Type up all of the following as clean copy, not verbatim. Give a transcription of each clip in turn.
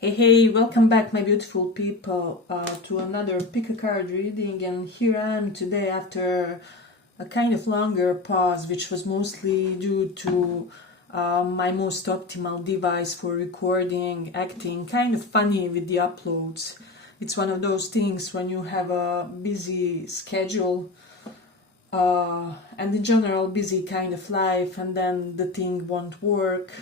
Hey, welcome back, my beautiful people, to another pick a card reading. And here I am today after a kind of longer pause, which was mostly due to my most optimal device for recording, acting kind of funny with the uploads. It's one of those things when you have a busy schedule and in general busy kind of life, and then the thing won't work.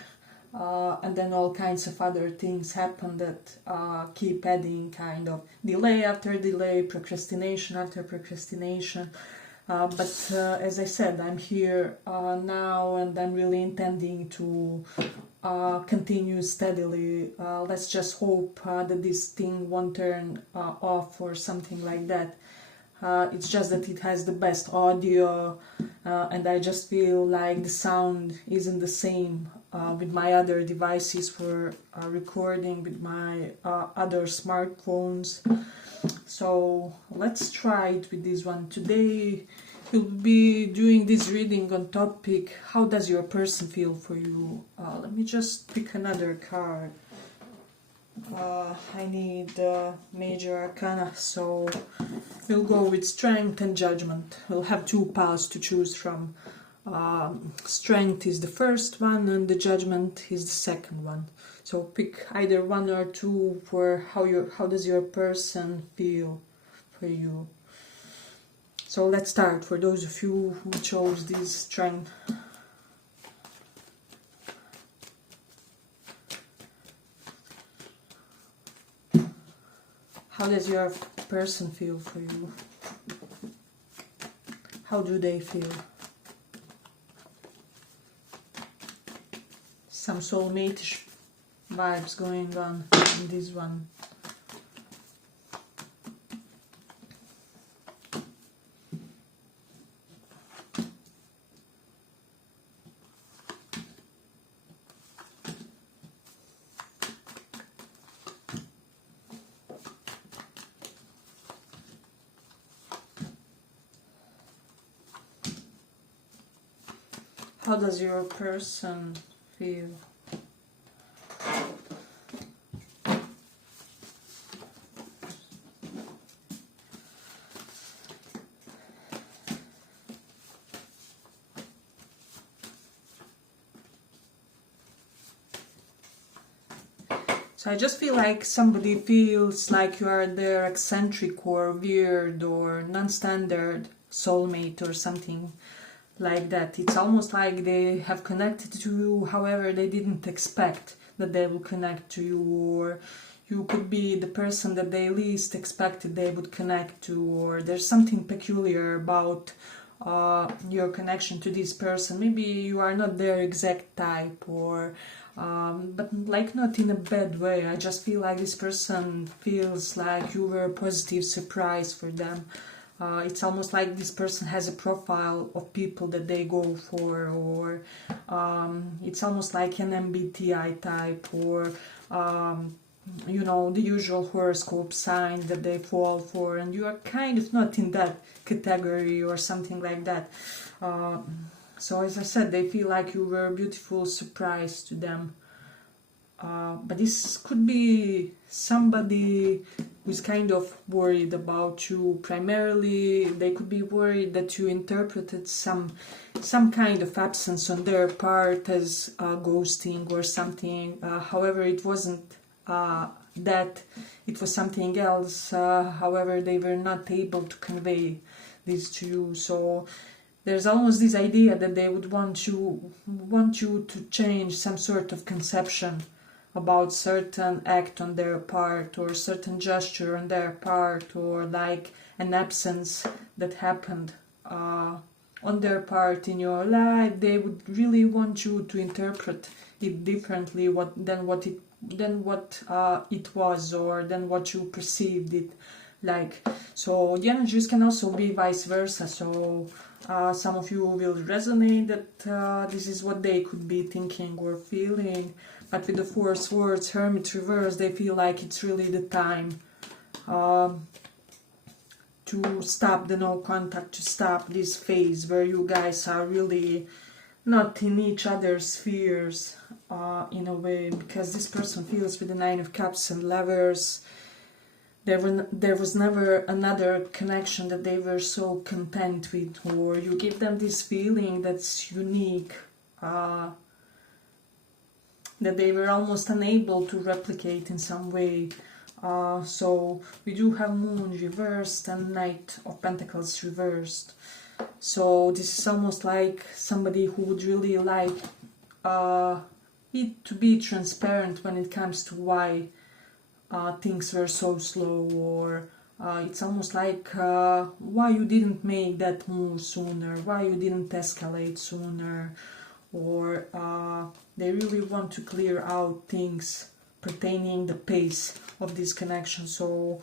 And then all kinds of other things happen that keep adding kind of delay after delay, procrastination after procrastination. But as I said, I'm here now and I'm really intending to continue steadily. Let's just hope that this thing won't turn off or something like that. It's just that it has the best audio, and I just feel like the sound isn't the same with my other devices for recording with my other smartphones. So let's try it with this one. Today we'll be doing this reading on topic, how does your person feel for you? Let me just pick another card. I need major arcana, so we'll go with strength and judgment. We'll have two piles to choose from. Strength is the first one and the judgment is the second one. So pick either one or two for how does your person feel for you. So let's start for those of you who chose this strength. How does your person feel for you? How do they feel? Some soulmate-ish vibes going on in this one. How does your person feel? So I just feel like somebody feels like you are their eccentric or weird or non-standard soulmate or something like that. It's almost like they have connected to you, however they didn't expect that they will connect to you, or you could be the person that they least expected they would connect to, or there's something peculiar about your connection to this person. Maybe you are not their exact type, or but like not in a bad way. I just feel like this person feels like you were a positive surprise for them. It's almost like this person has a profile of people that they go for, or it's almost like an MBTI type, or you know, the usual horoscope sign that they fall for, and you are kind of not in that category or something like that. So as I said, they feel like you were a beautiful surprise to them. But this could be somebody who's kind of worried about you. Primarily, they could be worried that you interpreted some kind of absence on their part as ghosting or something. However, it wasn't that. It was something else. However, they were not able to convey this to you. So there's almost this idea that they would want you to change some sort of conception about certain act on their part, or certain gesture on their part, or like an absence that happened on their part in your life. They would really want you to interpret it differently than what it was, or than what you perceived it like. So the energies can also be vice versa. So some of you will resonate that this is what they could be thinking or feeling. But with the Four Swords, Hermit reverse, they feel like it's really the time to stop the no contact, to stop this phase where you guys are really not in each other's spheres in a way, because this person feels with the Nine of Cups and Lovers, there was never another connection that they were so content with, or you give them this feeling that's unique, that they were almost unable to replicate in some way. So we do have Moon reversed and Knight of Pentacles reversed. So this is almost like somebody who would really like it to be transparent when it comes to why things were so slow, or it's almost like why you didn't make that move sooner, why you didn't escalate sooner, or they really want to clear out things pertaining the pace of this connection. So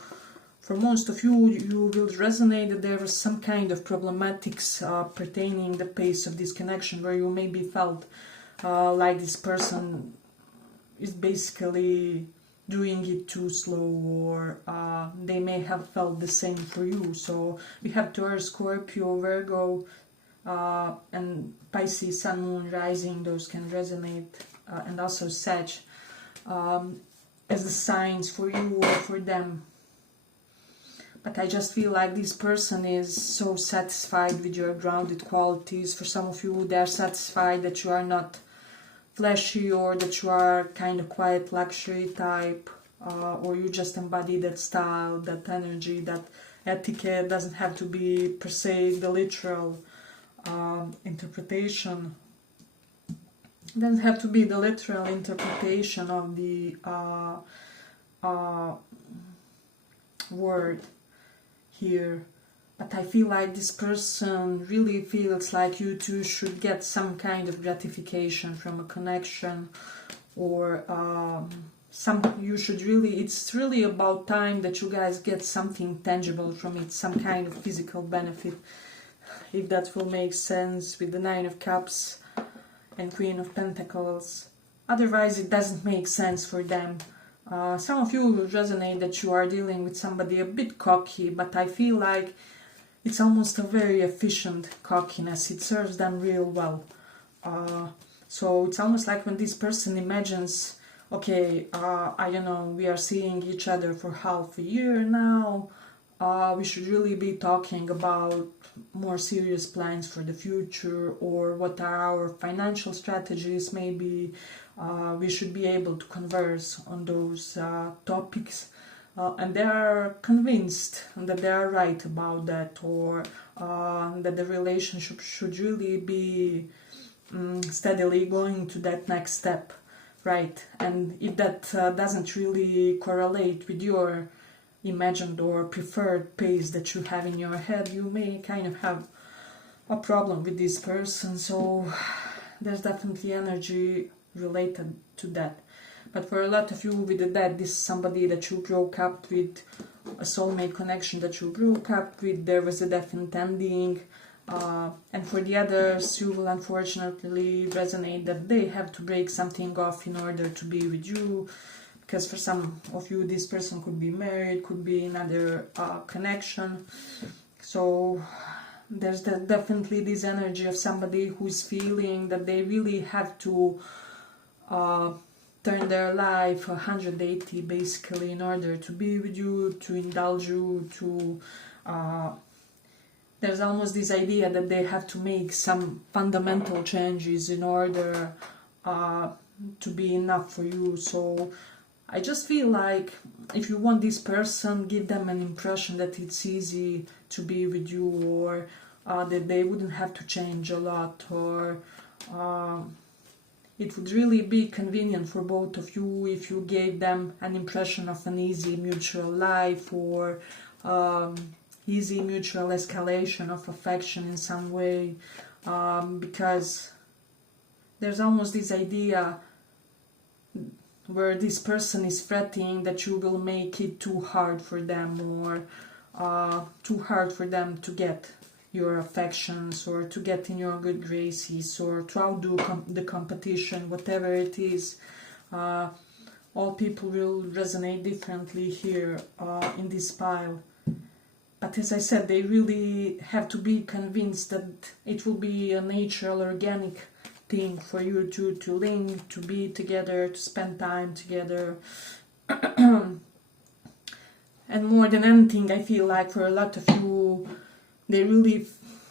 for most of you, you will resonate that there was some kind of problematics pertaining the pace of this connection, where you maybe felt like this person is basically doing it too slow, or they may have felt the same for you. So we have Taurus, Scorpio, Virgo, and Pisces, Sun, Moon, Rising. Those can resonate, and also Sag, as the signs for you or for them. But I just feel like this person is so satisfied with your grounded qualities. For some of you, they are satisfied that you are not flashy, or that you are kind of quiet luxury type, or you just embody that style, that energy, that etiquette. Doesn't have to be per se the literal interpretation. Doesn't have to be the literal interpretation of the word here. But I feel like this person really feels like you two should get some kind of gratification from a connection, or you should really, it's really about time that you guys get something tangible from it, some kind of physical benefit, if that will make sense, with the Nine of Cups and Queen of Pentacles. Otherwise it doesn't make sense for them. Some of you will resonate that you are dealing with somebody a bit cocky, but I feel like it's almost a very efficient cockiness. It serves them real well. So it's almost like when this person imagines, okay, I don't know, we are seeing each other for half a year now. We should really be talking about more serious plans for the future, or what are our financial strategies. Maybe we should be able to converse on those topics. And they are convinced that they are right about that, or that the relationship should really be steadily going to that next step, right? And if that doesn't really correlate with your imagined or preferred pace that you have in your head, you may kind of have a problem with this person. So there's definitely energy related to that. But for a lot of you with the Dead, this is somebody that you broke up with, a soulmate connection that you broke up with. There was a definite ending. And for the others, you will unfortunately resonate that they have to break something off in order to be with you. Because for some of you, this person could be married, could be another connection. So there's definitely this energy of somebody who's feeling that they really have to turn their life 180 basically in order to be with you, to indulge you, to there's almost this idea that they have to make some fundamental changes in order to be enough for you. So I just feel like if you want this person, give them an impression that it's easy to be with you, or that they wouldn't have to change a lot, or it would really be convenient for both of you if you gave them an impression of an easy mutual life, or easy mutual escalation of affection in some way, because there's almost this idea where this person is fretting that you will make it too hard for them, or too hard for them to get your affections, or to get in your good graces, or to outdo the competition, whatever it is. All people will resonate differently here in this pile. But as I said, they really have to be convinced that it will be a natural, organic thing for you two to link, to be together, to spend time together. And more than anything, I feel like for a lot of you, they really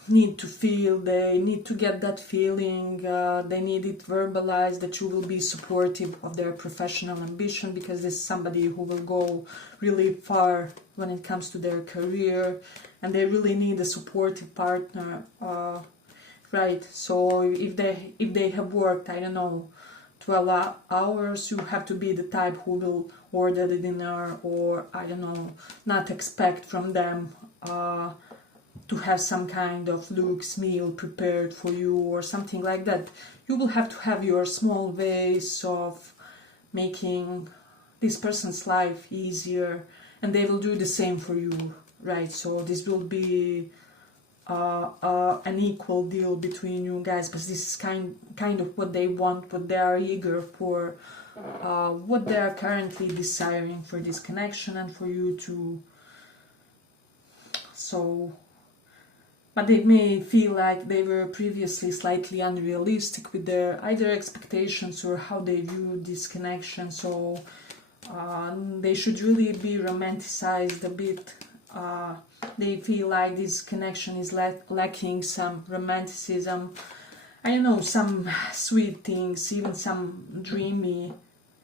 need to feel, they need to get that feeling, they need it verbalized, that you will be supportive of their professional ambition, because this is somebody who will go really far when it comes to their career, and they really need a supportive partner, right? So if they have worked, I don't know, 12 hours, you have to be the type who will order the dinner, or I don't know, not expect from them to have some kind of luxe meal prepared for you or something like that. You will have to have your small ways of making this person's life easier, and they will do the same for you, right? So this will be an equal deal between you guys, but this is kind of what they want, what they are eager for, what they are currently desiring for this connection and for you to. So, but they may feel like they were previously slightly unrealistic with their either expectations or how they view this connection. So they should really be romanticized a bit. They feel like this connection is lacking some romanticism. I don't know, some sweet things, even some dreamy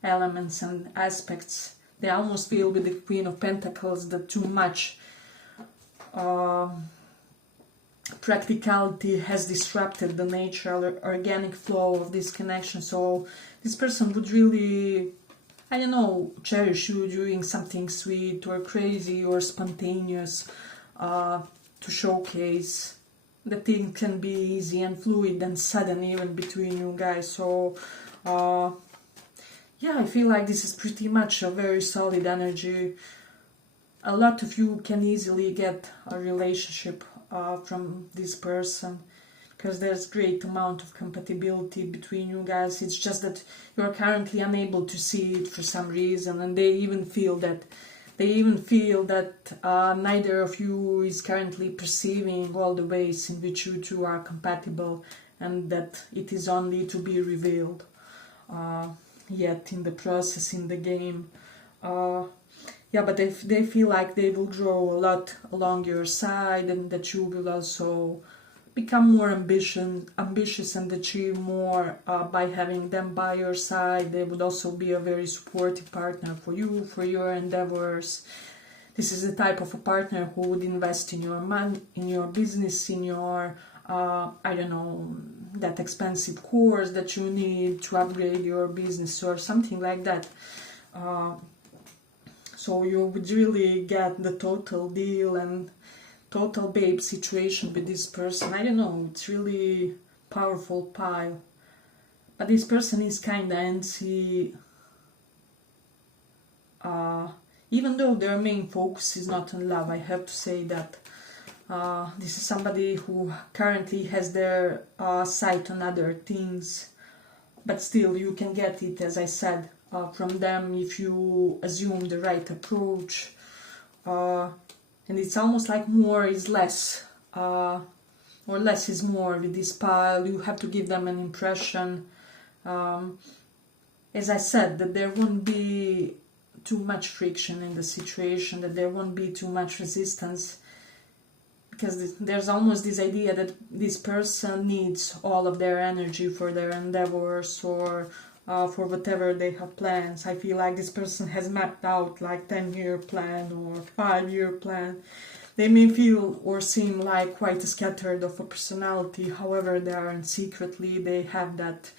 elements and aspects. They almost feel with the Queen of Pentacles that too much practicality has disrupted the natural organic flow of this connection. So this person would really, I don't know, cherish you doing something sweet or crazy or spontaneous to showcase that things can be easy and fluid and sudden even between you guys. So yeah, I feel like this is pretty much a very solid energy. A lot of you can easily get a relationship from this person, because there's great amount of compatibility between you guys. It's just that you're currently unable to see it for some reason, and they even feel that neither of you is currently perceiving all the ways in which you two are compatible, and that it is only to be revealed yet in the process, in the game. Yeah, but they feel like they will grow a lot along your side, and that you will also become more ambitious and achieve more by having them by your side. They would also be a very supportive partner for you, for your endeavors. This is the type of a partner who would invest in your money, in your business, in your, I don't know, that expensive course that you need to upgrade your business or something like that. So you would really get the total deal and total babe situation with this person. I don't know, it's really powerful pile. But this person is kinda antsy. Even though their main focus is not on love, I have to say that this is somebody who currently has their sight on other things. But still, you can get it, as I said, from them if you assume the right approach. And it's almost like more is less, or less is more with this pile. You have to give them an impression. As I said, that there won't be too much friction in the situation, that there won't be too much resistance, because there's almost this idea that this person needs all of their energy for their endeavors or for whatever they have plans. I feel like this person has mapped out like 10-year plan or 5-year plan. They may feel or seem like quite scattered of a personality, however they aren't. Secretly they have that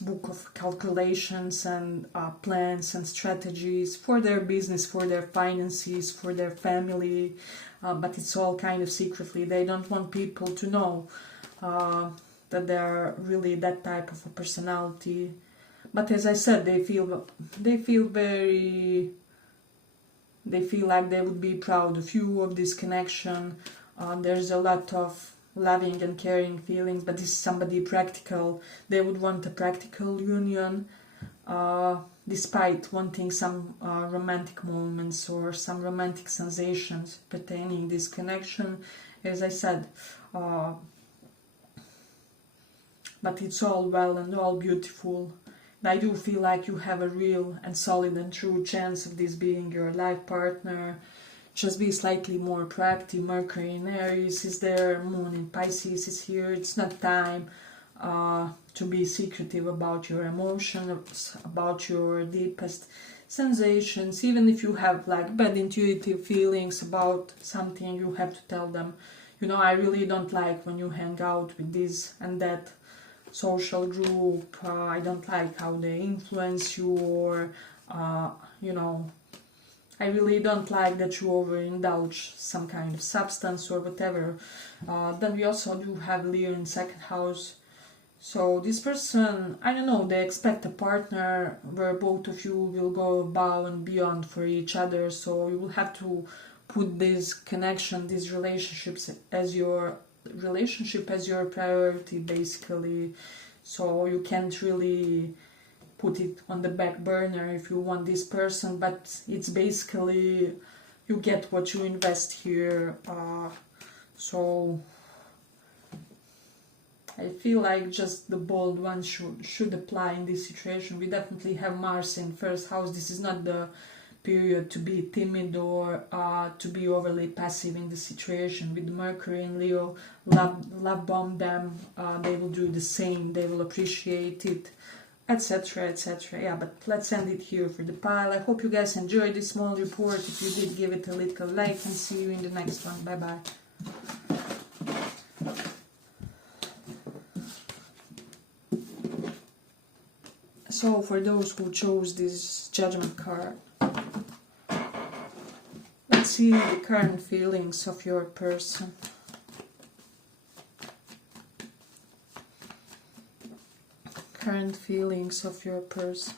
book of calculations and plans and strategies for their business, for their finances, for their family, but it's all kind of secretly. They don't want people to know that they're really that type of a personality. But as I said, they feel like they would be proud of you, of this connection. There's a lot of loving and caring feelings, but this is somebody practical. They would want a practical union, despite wanting some romantic moments or some romantic sensations pertaining this connection. As I said, but it's all well and all beautiful. I do feel like you have a real and solid and true chance of this being your life partner. Just be slightly more proactive. Mercury in Aries is there, Moon in Pisces is here. It's not time to be secretive about your emotions, about your deepest sensations. Even if you have like bad intuitive feelings about something, you have to tell them, you know, I really don't like when you hang out with this and that social group. I don't like how they influence you, or you know, I really don't like that you overindulge some kind of substance or whatever. Then we also do have Leo in second house. So this person, I don't know, they expect a partner where both of you will go above and beyond for each other. So you will have to put this connection, these relationships as your priority, basically. So you can't really put it on the back burner if you want this person, but it's basically you get what you invest here. So I feel like just the bold one should apply in this situation. We definitely have Mars in first house. This is not the period to be timid or to be overly passive in the situation. With Mercury in Leo, love bomb them. They will do the same. They will appreciate it, etc, etc. Yeah, but let's end it here for the pile. I hope you guys enjoyed this small report. If you did, give it a little like, and see you in the next one. Bye bye. So for those who chose this judgment card, let's see the current feelings of your person. Current feelings of your person.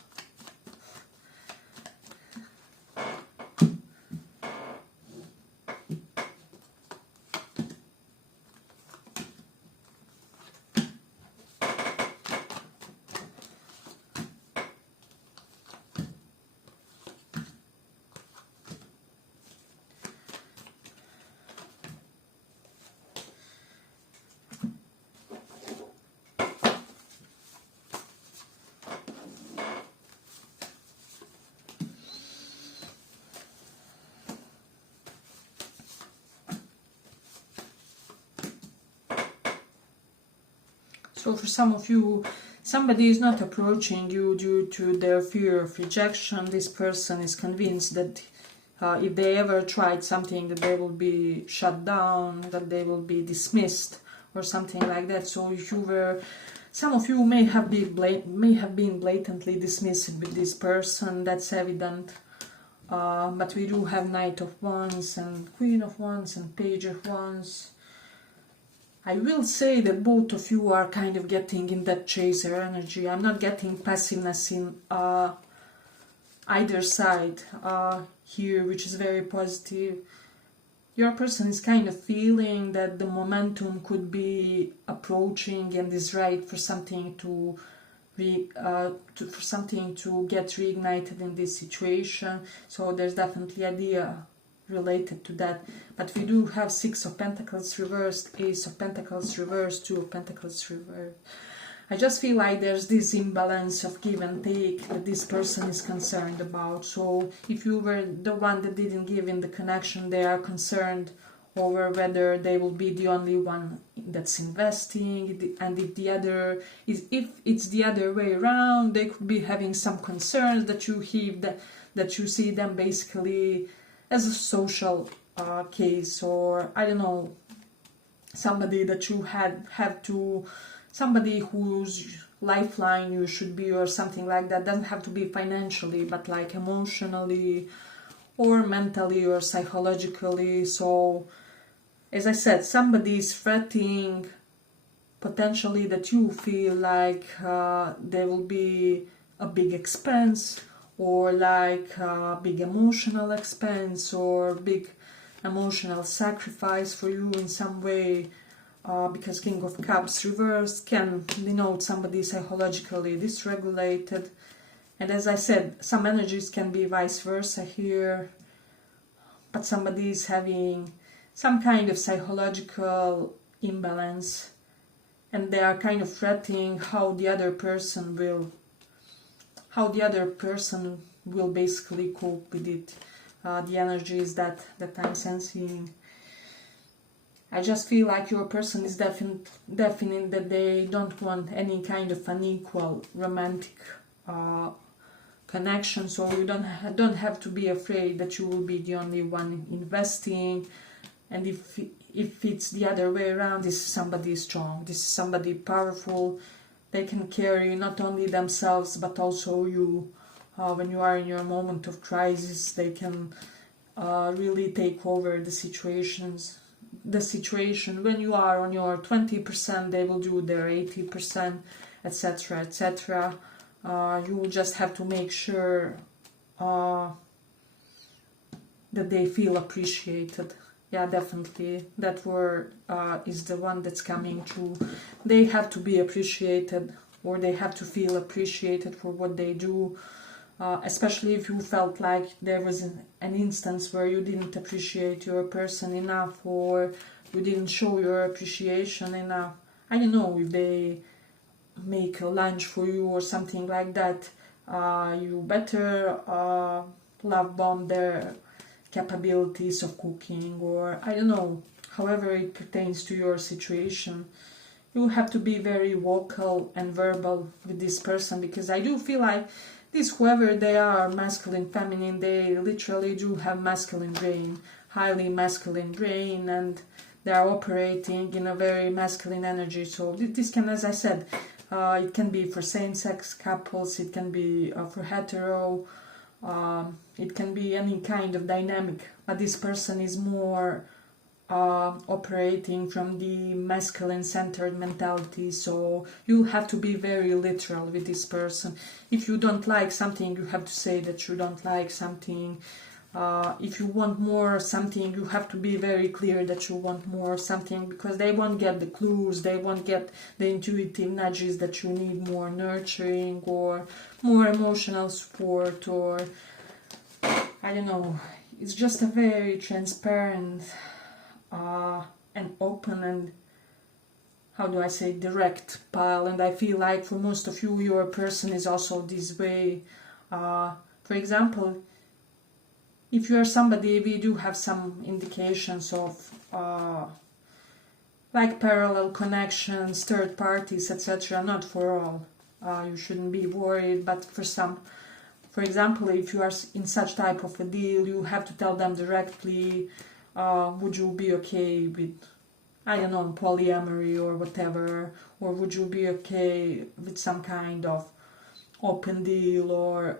So for some of you, somebody is not approaching you due to their fear of rejection. This person is convinced that if they ever tried something, that they will be shut down, that they will be dismissed, or something like that. So if you were, some of you may have been blatantly dismissive with this person. That's evident. But we do have Knight of Wands and Queen of Wands and Page of Wands. I will say that both of you are kind of getting in that chaser energy. I'm not getting passiveness in either side here, which is very positive. Your person is kind of feeling that the momentum could be approaching and is right for something to get reignited in this situation. So there's definitely idea related to that. But we do have Six of Pentacles reversed, Ace of Pentacles reversed, Two of Pentacles reversed. I just feel like there's this imbalance of give and take that this person is concerned about. So if you were the one that didn't give in the connection, they are concerned over whether they will be the only one that's investing, and if it's the other way around, they could be having some concerns that you see them basically as a social case, or I don't know, somebody that you somebody whose lifeline you should be, or something like that. Doesn't have to be financially, but like emotionally or mentally or psychologically. So as I said, somebody is threatening potentially that you feel like there will be a big expense, or like a big emotional expense, or big emotional sacrifice for you in some way, because King of Cups reversed can denote somebody psychologically dysregulated. And as I said, some energies can be vice versa here, but somebody is having some kind of psychological imbalance, and they are kind of threatening how the other person will basically cope with it. The energies that I'm sensing. I just feel like your person is definite that they don't want any kind of unequal romantic connection, so you don't have to be afraid that you will be the only one investing. And if it's the other way around, this is somebody strong, this is somebody powerful. They can carry not only themselves but also you. When you are in your moment of crisis, they can really take over the situation. When you are on your 20%, they will do their 80%, etc., etc. You will just have to make sure that they feel appreciated. Yeah, definitely. That word is the one that's coming through. They have to be appreciated, or they have to feel appreciated for what they do. Especially if you felt like there was an instance where you didn't appreciate your person enough, or you didn't show your appreciation enough. I don't know, if they make a lunch for you or something like that, you better love bomb their capabilities of cooking, or I don't know, however it pertains to your situation. You have to be very vocal and verbal with this person, because I do feel like this, whoever they are, masculine, feminine, they literally do have masculine brain, highly masculine brain, and they are operating in a very masculine energy. So this can, as I said, it can be for same-sex couples, it can be for hetero, it can be any kind of dynamic, but this person is more operating from the masculine-centered mentality, so you have to be very literal with this person. If you don't like something, you have to say that you don't like something. If you want more something, you have to be very clear that you want more something, because they won't get the clues, they won't get the intuitive nudges that you need more nurturing or more emotional support, or I don't know. It's just a very transparent and open and, how do I say, direct pile. And I feel like for most of you, your person is also this way. For example, if you are somebody, we do have some indications of like parallel connections, third parties, etc. Not for all. You shouldn't be worried, but for some. For example, if you are in such type of a deal, you have to tell them directly, would you be okay with, I don't know, polyamory or whatever, or would you be okay with some kind of open deal, or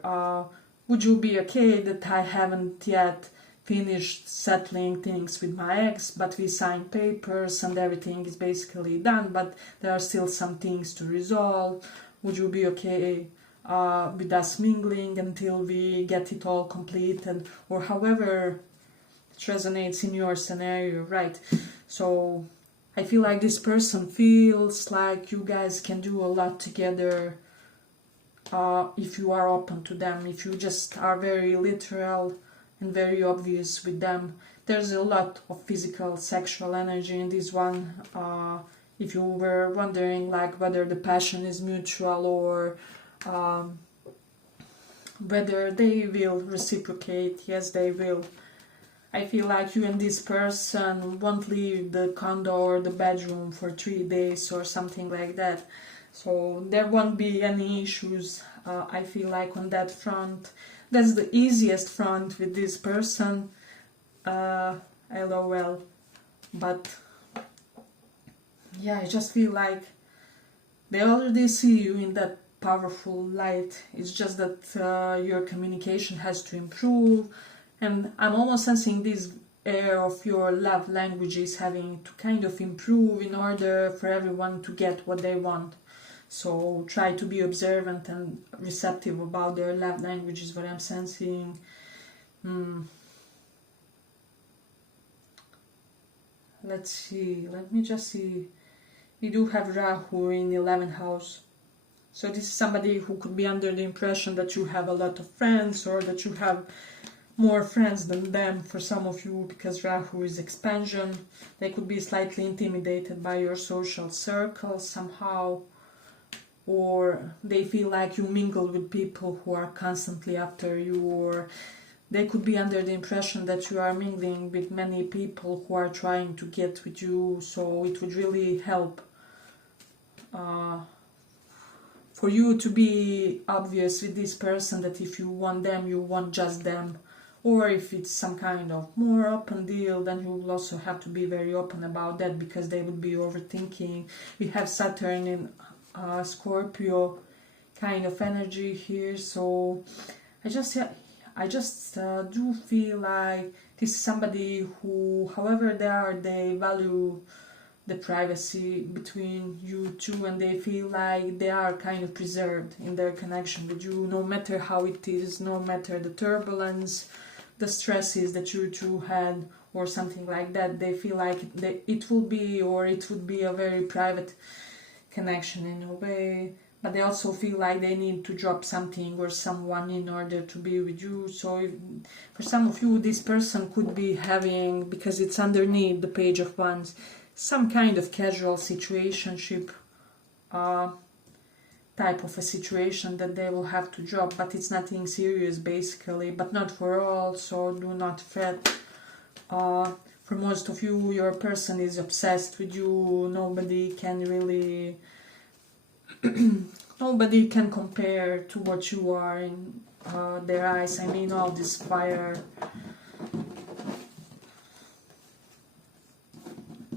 would you be okay that I haven't yet finished settling things with my ex, but we signed papers and everything is basically done, but there are still some things to resolve. Would you be okay with us mingling until we get it all completed, or however it resonates in your scenario, right? So I feel like this person feels like you guys can do a lot together if you are open to them, if you just are very literal and very obvious with them. There's a lot of physical, sexual energy in this one. If you were wondering like whether the passion is mutual, or whether they will reciprocate, yes, they will. I feel like you and this person won't leave the condo or the bedroom for 3 days or something like that. So there won't be any issues, I feel like, on that front. That's the easiest front with this person, LOL. But yeah, I just feel like they already see you in that powerful light. It's just that your communication has to improve. And I'm almost sensing this air of your love languages having to kind of improve in order for everyone to get what they want. So try to be observant and receptive about their love languages, what I'm sensing. Let's see, let me just see. We do have Rahu in 11th house. So this is somebody who could be under the impression that you have a lot of friends, or that you have more friends than them for some of you, because Rahu is expansion. They could be slightly intimidated by your social circle somehow, or they feel like you mingle with people who are constantly after you, or they could be under the impression that you are mingling with many people who are trying to get with you. So it would really help for you to be obvious with this person that if you want them, you want just them. Or if it's some kind of more open deal, then you will also have to be very open about that, because they would be overthinking. We have Saturn in Scorpio kind of energy here, so I just do feel like this is somebody who, however they are, they value the privacy between you two, and they feel like they are kind of preserved in their connection with you, no matter how it is, no matter the turbulence, the stresses that you two had, or something like that. They feel like it would be a very private connection in a way, but they also feel like they need to drop something or someone in order to be with you. So for some of you, this person could be having, because it's underneath the Page of Wands, some kind of casual situationship type of a situation that they will have to drop, but it's nothing serious basically, but not for all, so do not fret. For most of you, your person is obsessed with you. Nobody can really nobody can compare to what you are in their eyes. I mean, all this fire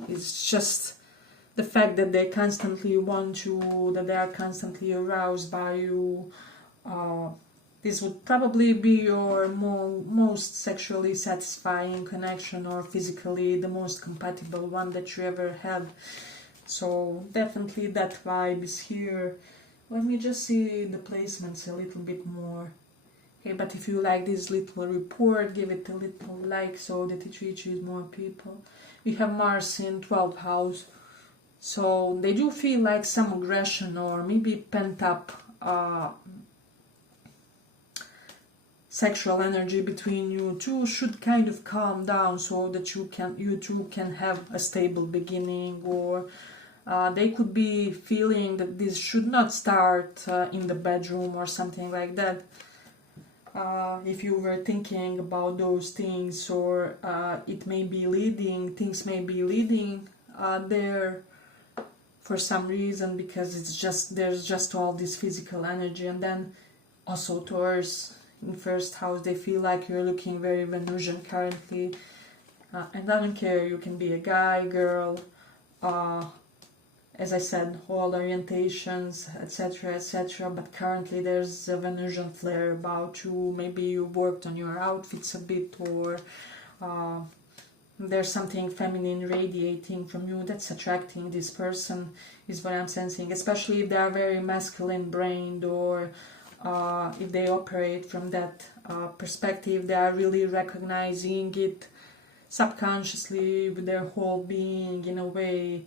is just the fact that they constantly want you, that they are constantly aroused by you. This would probably be your most sexually satisfying connection, or physically the most compatible one that you ever had. So definitely that vibe is here. Let me just see the placements a little bit more. Okay, but if you like this little report, give it a little like so that it reaches more people. We have Mars in 12th house. So they do feel like some aggression, or maybe pent up sexual energy between you two should kind of calm down, so that you two can have a stable beginning. Or they could be feeling that this should not start in the bedroom or something like that. If you were thinking about those things, or things may be leading there for some reason, because there's just all this physical energy. And then also Taurus in first house, they feel like you're looking very Venusian currently, and I don't care, you can be a guy, girl, as I said, all orientations, etc., but currently there's a Venusian flair about you. Maybe you worked on your outfits a bit, or there's something feminine radiating from you that's attracting this person, is what I'm sensing, especially if they are very masculine brained, or if they operate from that perspective. They are really recognizing it subconsciously with their whole being in a way.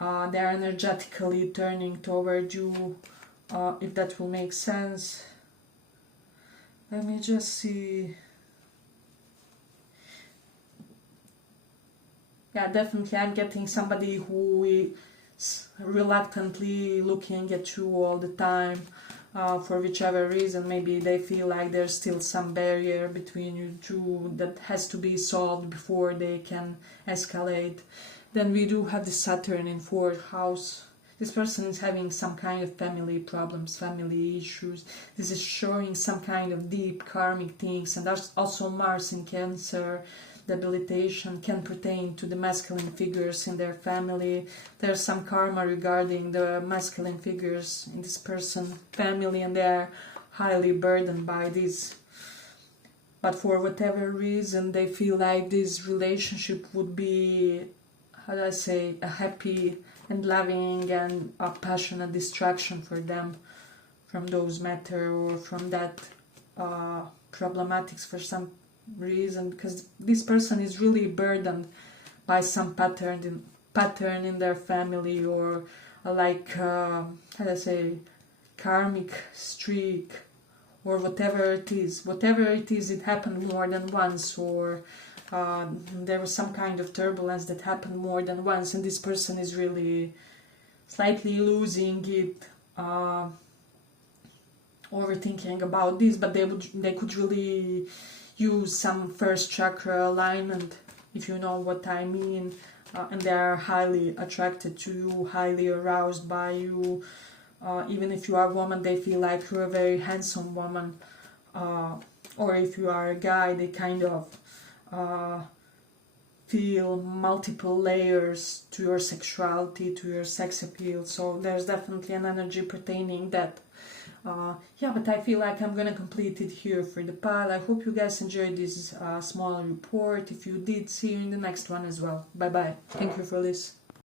They are energetically turning toward you, if that will make sense. Let me just see. Yeah, definitely I'm getting somebody who is reluctantly looking at you all the time, for whichever reason. Maybe they feel like there's still some barrier between you two that has to be solved before they can escalate. Then we do have the Saturn in 4th house. This person is having some kind of family problems, family issues. This is showing some kind of deep karmic things. And there's also Mars in Cancer. Debilitation can pertain to the masculine figures in their family. There's some karma regarding the masculine figures in this person's family, and they're highly burdened by this. But for whatever reason, they feel like this relationship would be, how do I say, a happy and loving and a passionate distraction for them from those matter, or from that problematics for some reason, because this person is really burdened by some pattern in their family, or like how do I say, karmic streak, or whatever it is. Whatever it is, it happened more than once, or there was some kind of turbulence that happened more than once, and this person is really slightly losing it, overthinking about this, but they could really use some first chakra alignment, if you know what I mean, and they are highly attracted to you, highly aroused by you. Even if you are a woman, they feel like you're a very handsome woman, or if you are a guy, they kind of feel multiple layers to your sexuality, to your sex appeal. So there's definitely an energy pertaining that. Yeah, but I feel like I'm gonna complete it here for the pile. I hope you guys enjoyed this small report. If you did, see you in the next one as well. Bye bye. Thank you for listening.